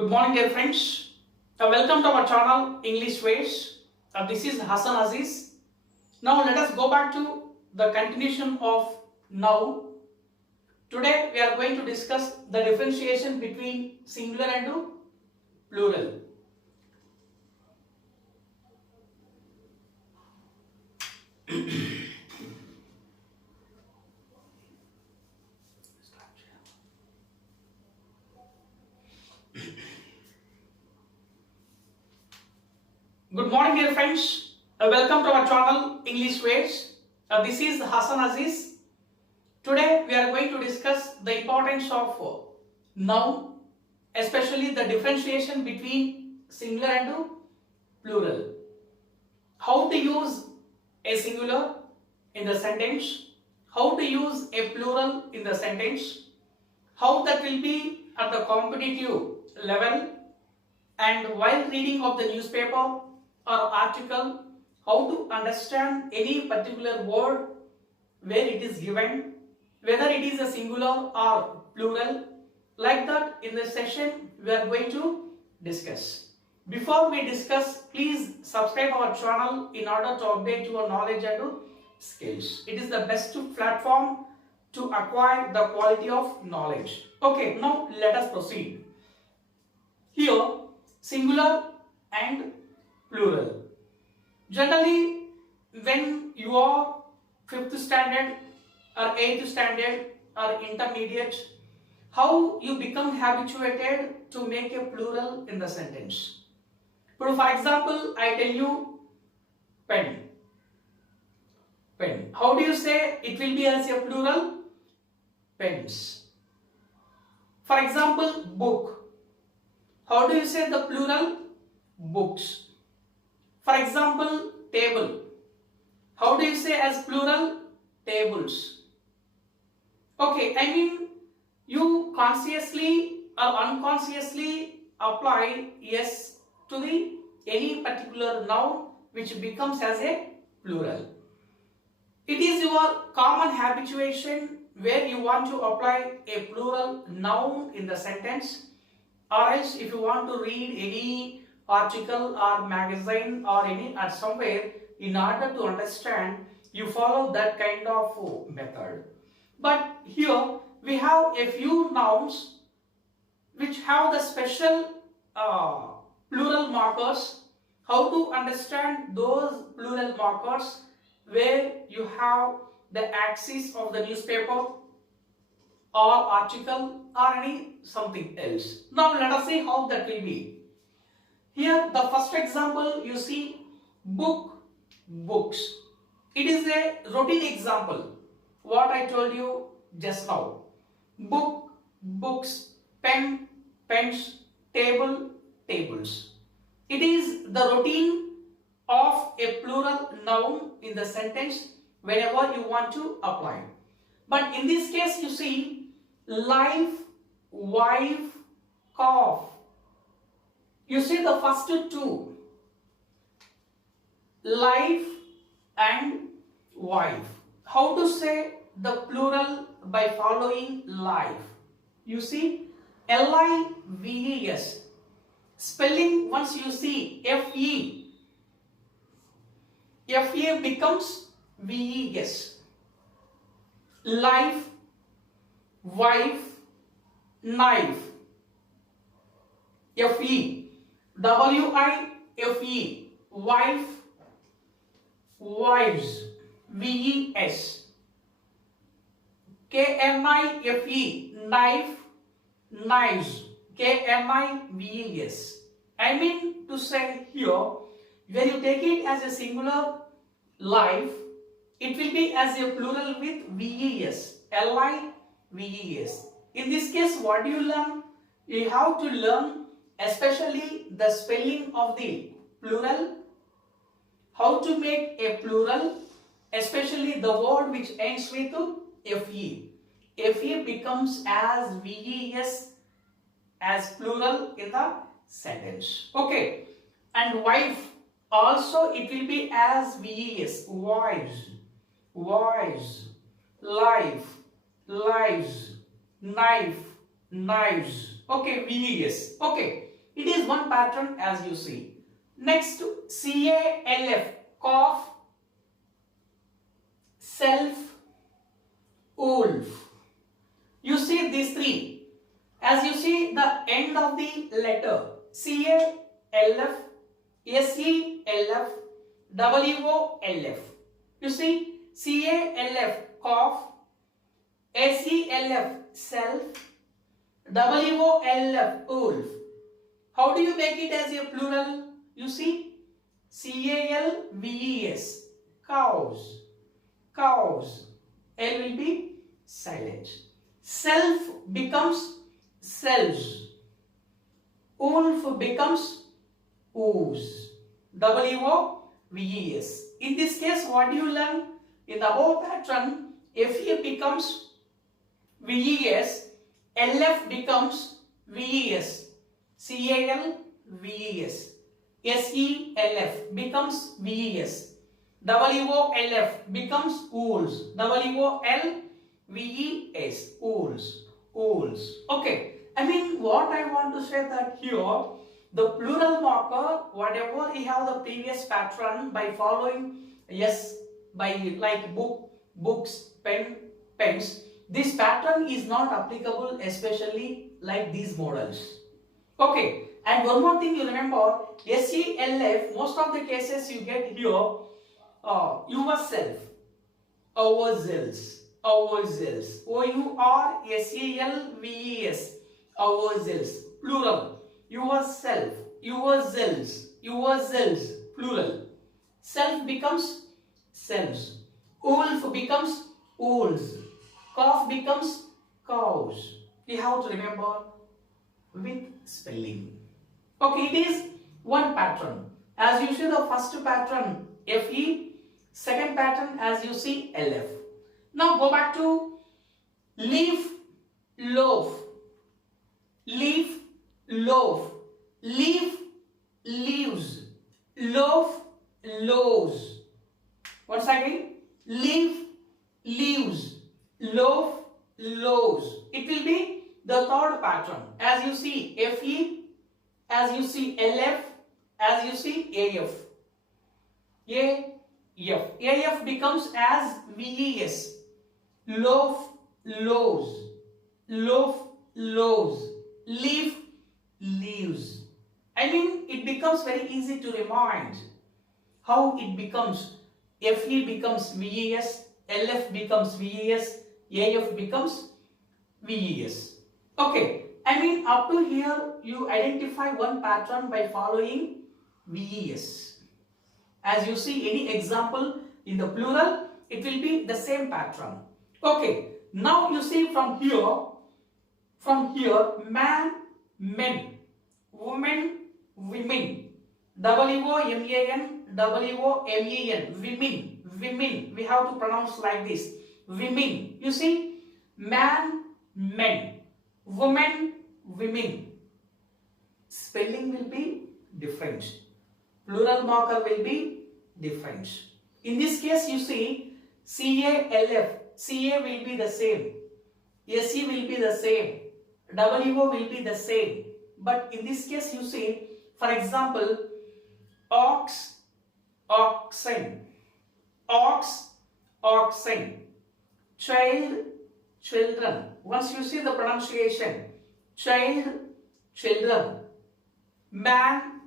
Good morning, dear friends. Welcome to our channel Englishways. This is Hassan Aziz. Now let us go back to the continuation of noun. Today we are going to discuss the differentiation between singular and plural. Good morning, dear friends. Welcome to our channel Englishways. This is Hassan Aziz. Today we are going to discuss the importance of noun, especially the differentiation between singular and plural. How to use a singular in the sentence, how to use a plural in the sentence, how that will be at the competitive level, and while reading of the newspaper or article, how to understand any particular word where it is given, whether it is a singular or plural. Like that, in this session we are going to discuss. Before we discuss, please subscribe our channel in order to update your knowledge and skills. It is the best platform to acquire the quality of knowledge. Okay, now let us proceed. Here, singular and plural. Generally, when you are 5th standard or 8th standard or intermediate, how you become habituated to make a plural in the sentence. For example, I tell you pen. Pen. How do you say it will be as a plural? Pens. For example, book. How do you say the plural? Books. For example, table. How do you say as plural? Tables. Okay, I mean you consciously or unconsciously apply yes to the any particular noun which becomes as a plural. It is your common habituation where you want to apply a plural noun in the sentence, or else if you want to read any article or magazine or any or somewhere, in order to understand, you follow that kind of method. But here we have a few nouns which have the special plural markers. How to understand those plural markers where you have the axis of the newspaper or article or any something else. Now let us see how that will be. Here the first example you see book, books. It is a routine example. What I told you just now. Book, books, pen, pens, table, tables. It is the routine of a plural noun in the sentence whenever you want to apply. But in this case you see life, wife, cough. You see the first two, life and wife. How to say the plural by following life? You see L-I-V-E-S. Spelling, once you see F-E, F-E becomes V-E-S. Life, wife, knife. F-E. W-I-F-E, wife, wives, V-E-S. K-N-I-F-E, knife, knives, K-N-I-V-E-S. I mean to say here, when you take it as a singular life, it will be as a plural with V-E-S, L-I-V-E-S. In this case, what do you learn? You have to learn especially the spelling of the plural, how to make a plural, especially the word which ends with F-E. F-E becomes as V-E-S as plural in the sentence. Okay, and wife also it will be as V-E-S, wives, wives, life, lives, knife, knives. Okay, VES. Okay, it is one pattern as you see. Next, CALF, cough, self, wolf. You see these three. As you see the end of the letter, CALF, SELF, WOLF. You see CALF, cough, SELF, self, WOLF, wolf. How do you make it as a plural? You see CALVES, cows, cows. L will be silent. Self becomes selves. Wolf becomes wolves. WOVES. In this case, what do you learn? In the above pattern, FE becomes VES, LF becomes VES, CAL VES, SELF becomes VES, WOLF becomes wolves, WOLVES, wolves, wolves. Okay, I mean what I want to say that here, the plural marker, whatever we have the previous pattern by following, yes, by like book, books, pen, pens, this pattern is not applicable especially like these models. Okay, and one more thing you remember, SELF, most of the cases you get here, yourself, ourselves, ourselves, OURSELVES, ourselves, plural, yourself, yourselves, yourselves, plural. Self becomes selves, wolf becomes wolves, cough becomes cows. You have to remember with spelling. Okay, it is one pattern. As you see the first pattern FE, second pattern as you see LF. Now go back to leaf, loaf, leaf, loaf, leaf, leaves, loaf, loaves. Once again, leaf, leaves, loaf, loaves. It will be the third pattern. As you see FE, as you see LF, as you see AF. AF becomes as VES. Loaf, loaves, loaf, loaves, leaf, leaves. I mean, it becomes very easy to remind how it becomes. FE becomes VES, LF becomes VES, AF becomes VES. Okay, I mean up to here you identify one pattern by following VES. As you see any example in the plural, it will be the same pattern. Okay, now you see from here, man, men, women, women, WOMAN, WOMEN, women, women. We have to pronounce like this. Women. You see, man, men, woman, women. Spelling will be different. Plural marker will be different. In this case, you see, CALF. CA will be the same. SE will be the same. WO will be the same. But in this case, you see, for example, ox, oxen, ox, oxen, child, children. Once you see the pronunciation, child, children, man,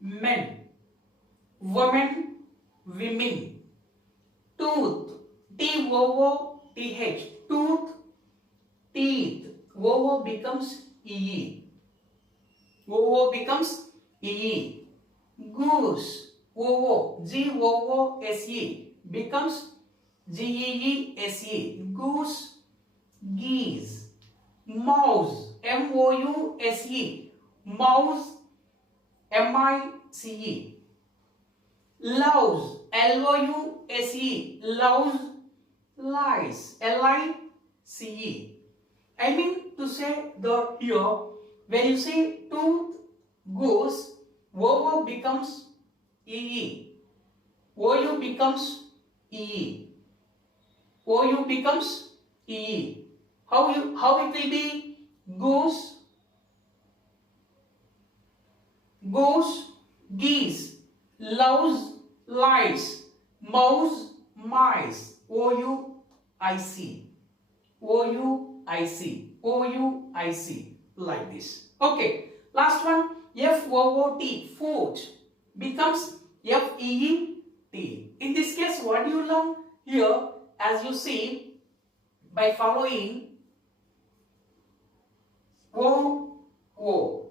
men, woman, women, tooth, TOOTH, tooth, teeth, OO becomes EE, OO becomes EE, goose, GOOSE becomes GEESE, goose, geese, mouse, MOUSE, mouse, MICE, louse, LOUSE, louse, lice, LICE. I mean to say that here, when you say tooth, goose, OO becomes EE, OU becomes EE, OU becomes EE. How it will be? Goose, goose, geese, louse, lice, mouse, mice, O-U-I-C, O-U-I-C, O-U-I-C, like this. Okay, last one, F-O-O-T, foot, becomes F-E-E-T. In this case, what do you learn here? As you see, by following O-O,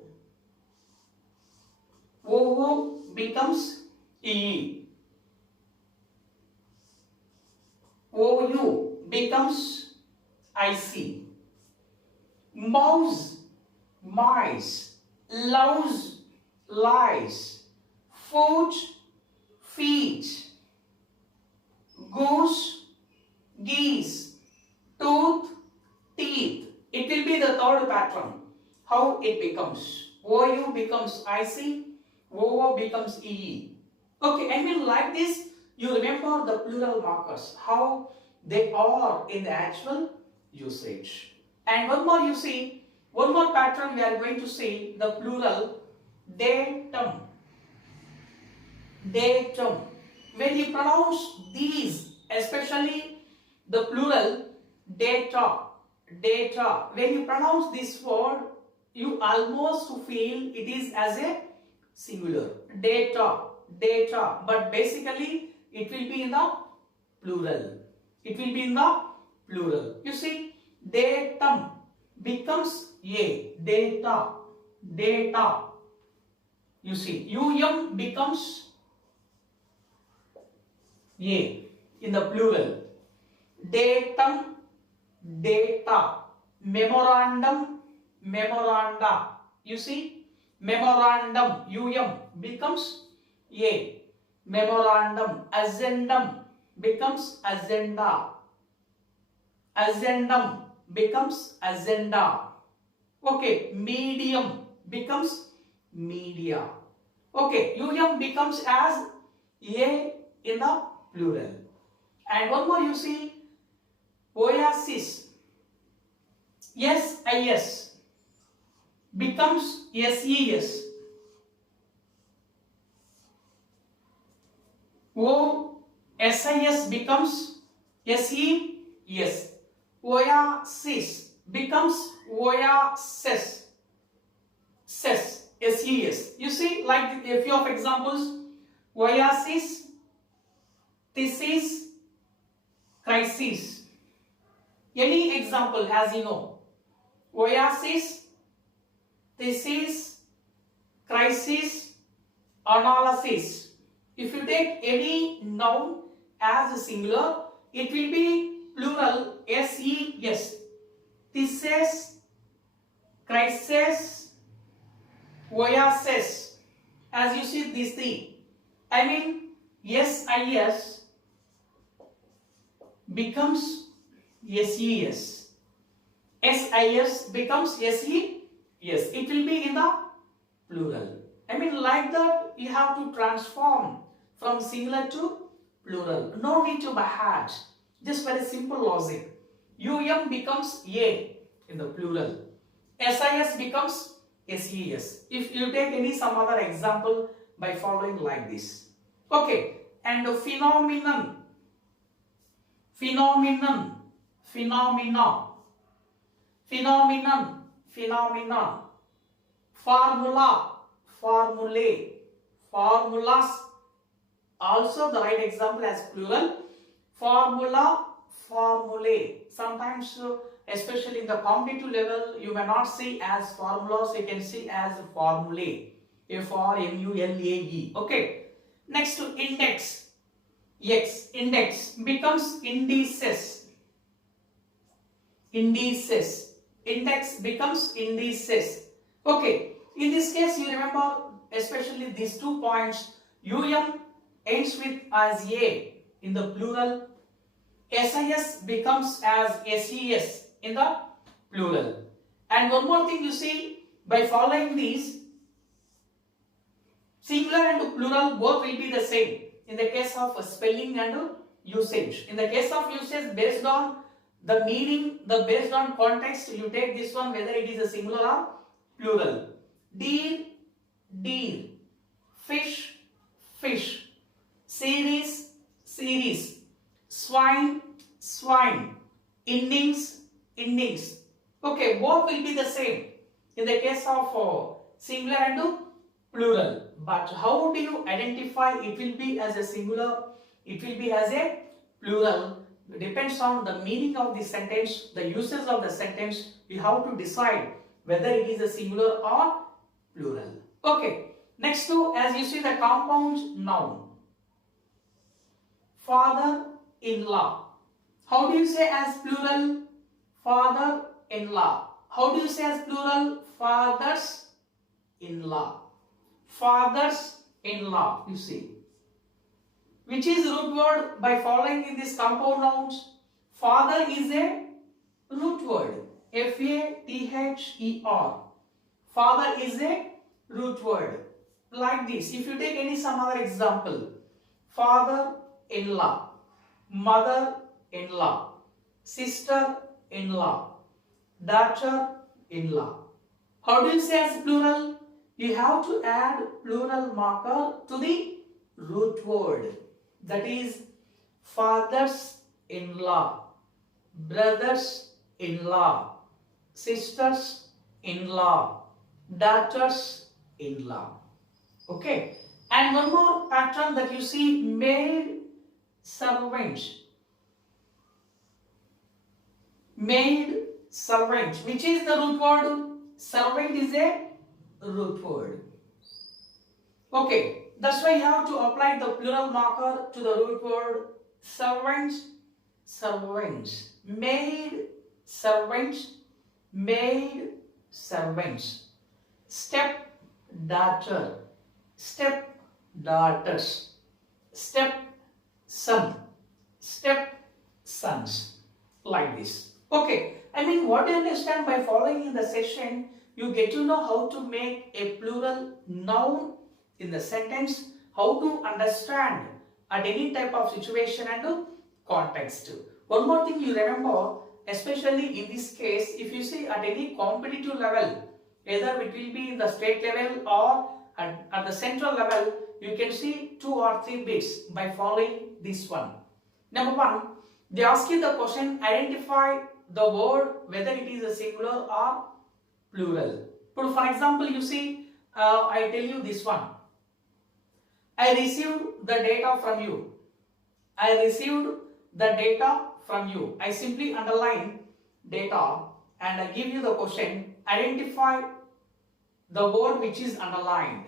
O-O becomes E, O-U becomes I-C, mouse, mice, louse, lice, foot, feet, goose, geese, tooth, teeth. It will be the third pattern. How it becomes? OU becomes IC, OO becomes EE. Okay, I mean like this, you remember the plural markers, how they are in the actual usage. And one more you see, one more pattern we are going to see, the plural datum. Datum. When you pronounce these, especially the plural data, data, when you pronounce this word, you almost feel it is as a singular. Data, data, but basically it will be in the plural. It will be in the plural. You see, datum becomes a, data, data. You see, UM becomes a in the plural. Datum, data. Memorandum, memoranda. You see, memorandum, UM becomes a. Memorandum, addendum becomes agenda. Addendum becomes agenda. Okay, medium becomes media. Okay, UM becomes as a in the plural. And one more you see, oasis, SIS becomes SES. OSIS becomes SES. Oasis becomes oasis. SES. You see, like a few of examples, oasis, thesis, crisis. Any example as you know, oasis, thesis, crisis, analysis. If you take any noun as a singular, it will be plural SES. Thesis, crisis, oasis. As you see these three, I mean SIS becomes SES. SIS becomes SES. It will be in the plural. I mean like that you have to transform from singular to plural. No need to by heart. Just very simple logic. UM becomes A in the plural. SIS becomes SES. If you take some other example by following like this. Okay. And the phenomenon. Phenomenon. Phenomena. Phenomenon. Phenomena. Formula. Formulae. Formulas. Also the right example as plural. Formula. Formulae. Sometimes especially in the competitive level you may not see as formulas, you can see as formulae. F-R-M-U-L-A-E. Okay. Next to index. X. Index becomes indices. Indices. Index becomes indices. Okay. In this case you remember especially these 2 points. UM ends with as A in the plural. SIS becomes as SES in the plural. And one more thing you see, by following these, singular and plural both will be the same in the case of spelling and usage. In the case of usage, based on the meaning, based on context, you take this one whether it is a singular or plural. Deer, deer, fish, fish, series, series, swine, swine, innings, innings. Okay, both will be the same in the case of singular and plural. But how do you identify it will be as a singular, it will be as a plural? It depends on the meaning of the sentence, the uses of the sentence. You have to decide whether it is a singular or plural. Okay, next to, as you see, the compound noun. Father-in-law. How do you say as plural? Father-in-law. How do you say as plural? Fathers-in-law. Fathers-in-law, you see. Which is root word by following in these compound nouns? Father is a root word. F-A-T-H-E-R. Father is a root word. Like this. If you take any some other example. Father-in-law. Mother-in-law. Sister-in-law. Daughter-in-law. How do you say as plural? You have to add plural marker to the root word. That is fathers-in-law, brothers-in-law, sisters-in-law, daughters-in-law. Okay. And one more pattern that you see, maid servant. Maid servant. Which is the root word? Servant is a root word. Okay. That's why you have to apply the plural marker to the root word. Servants, servants. Maid, servants, maid, servants. Step daughter, step daughters. Step son, step sons. Like this. Okay. I mean, what do you understand by following in the session? You get to know how to make a plural noun in the sentence, how to understand at any type of situation and context. One more thing you remember, especially in this case, if you see at any competitive level, either it will be in the state level or at the central level, you can see 2 or 3 bits by following this one. Number 1, they ask you the question, identify the word whether it is a singular or plural. But for example, you see, I tell you this one. I received the data from you. I received the data from you. I simply underline data and I give you the question. Identify the word which is underlined.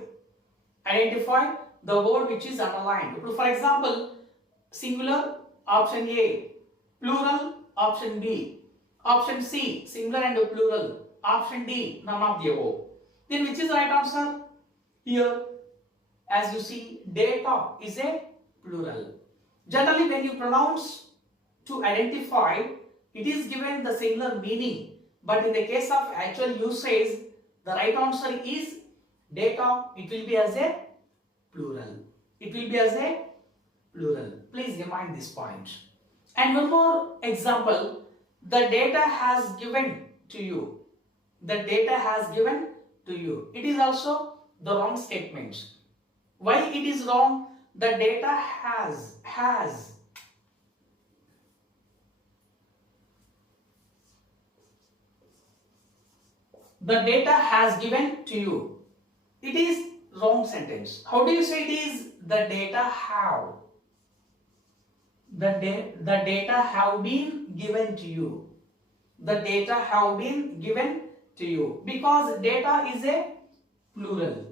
Identify the word which is underlined. For example, singular, option A. Plural, option B. Option C, singular and plural. Option D, none of the above. Then which is the right answer? Here, as you see, data is a plural. Generally, when you pronounce to identify, it is given the singular meaning. But in the case of actual usage, the right answer is data. It will be as a plural. It will be as a plural. Please remind this point. And one more example. The data has given to you. The data has given to you. It is also the wrong statement. Why it is wrong? The data has. The data has given to you. It is wrong sentence. How do you say it is the data have? The data have been given to you. The data have been given to you. Because data is a plural.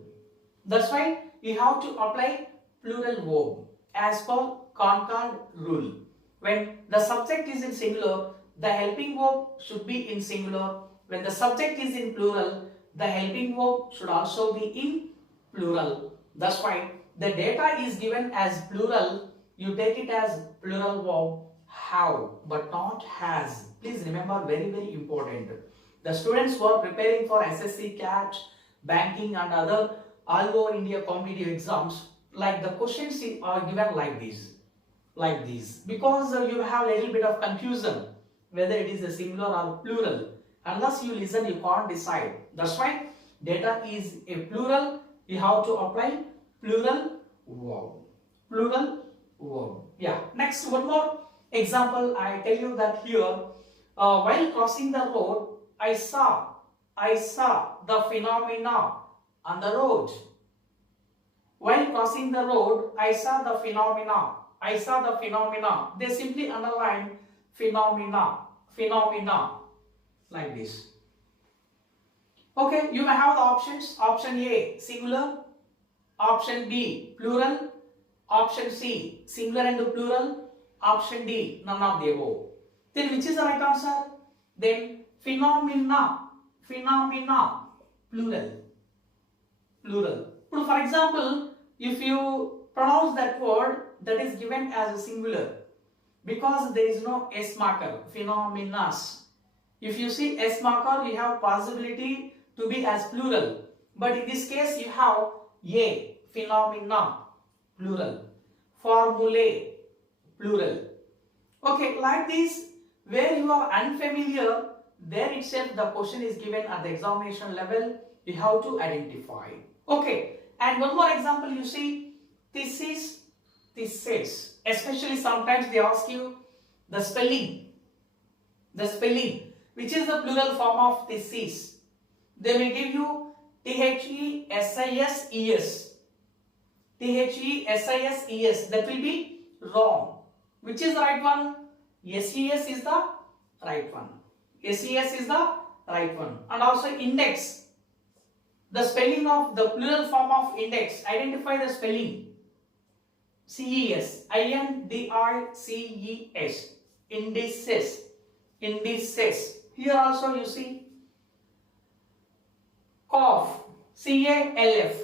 That's why you have to apply plural verb as per Concord rule. When the subject is in singular, the helping verb should be in singular. When the subject is in plural, the helping verb should also be in plural. That's why the data is given as plural. You take it as plural verb have but not has. Please remember, very very important. The students who are preparing for SSC, CAT, banking and other all over India competitive exams, like the questions are given like this. Because you have a little bit of confusion whether it is a singular or plural. Unless you listen, you can't decide. That's why data is a plural. you have to apply plural verb. Plural verb. Yeah. Next, one more example. I tell you that here, while crossing the road, I saw the phenomena on the road. While crossing the road, I saw the phenomena. I saw the phenomena. They simply underline phenomena. Phenomena. Like this. Okay, you may have the options. Option A, singular. Option B, plural. Option C, singular and plural. Option D, none of the above. Then which is the right answer? Then phenomena. Phenomena. Plural. Plural. So for example, if you pronounce that word, that is given as a singular, because there is no S marker, phenomenas. If you see S marker, you have possibility to be as plural, but in this case you have A, phenomena, plural, formulae, plural. Okay, like this, where you are unfamiliar, there itself the question is given at the examination level, you have to identify. Okay, and one more example, you see, this is, especially sometimes they ask you the spelling, which is the plural form of thesis. They may give you thesis, thesis, that will be wrong. Which is the right one? SES is the right one. SES is the right one. And also index. The spelling of the plural form of index. Identify the spelling. CES. INDICES. Indices. Indices. Here also you see cough. CALF.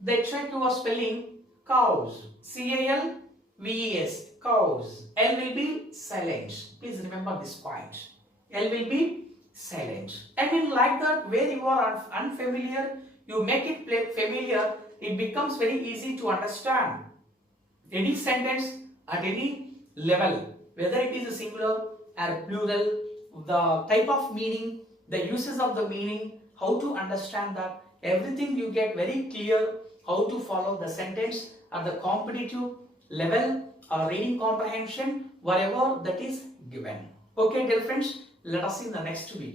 They check your spelling. Cows. CALVES. Cows. L will be silent. Please remember this point. L will be silent. I mean, like that, where you are unfamiliar, you make it familiar, it becomes very easy to understand any sentence at any level, whether it is a singular or plural, the type of meaning, the uses of the meaning, how to understand that, everything you get very clear, how to follow the sentence at the competitive level or reading comprehension, whatever that is given. Okay, dear friends, let us see in the next video.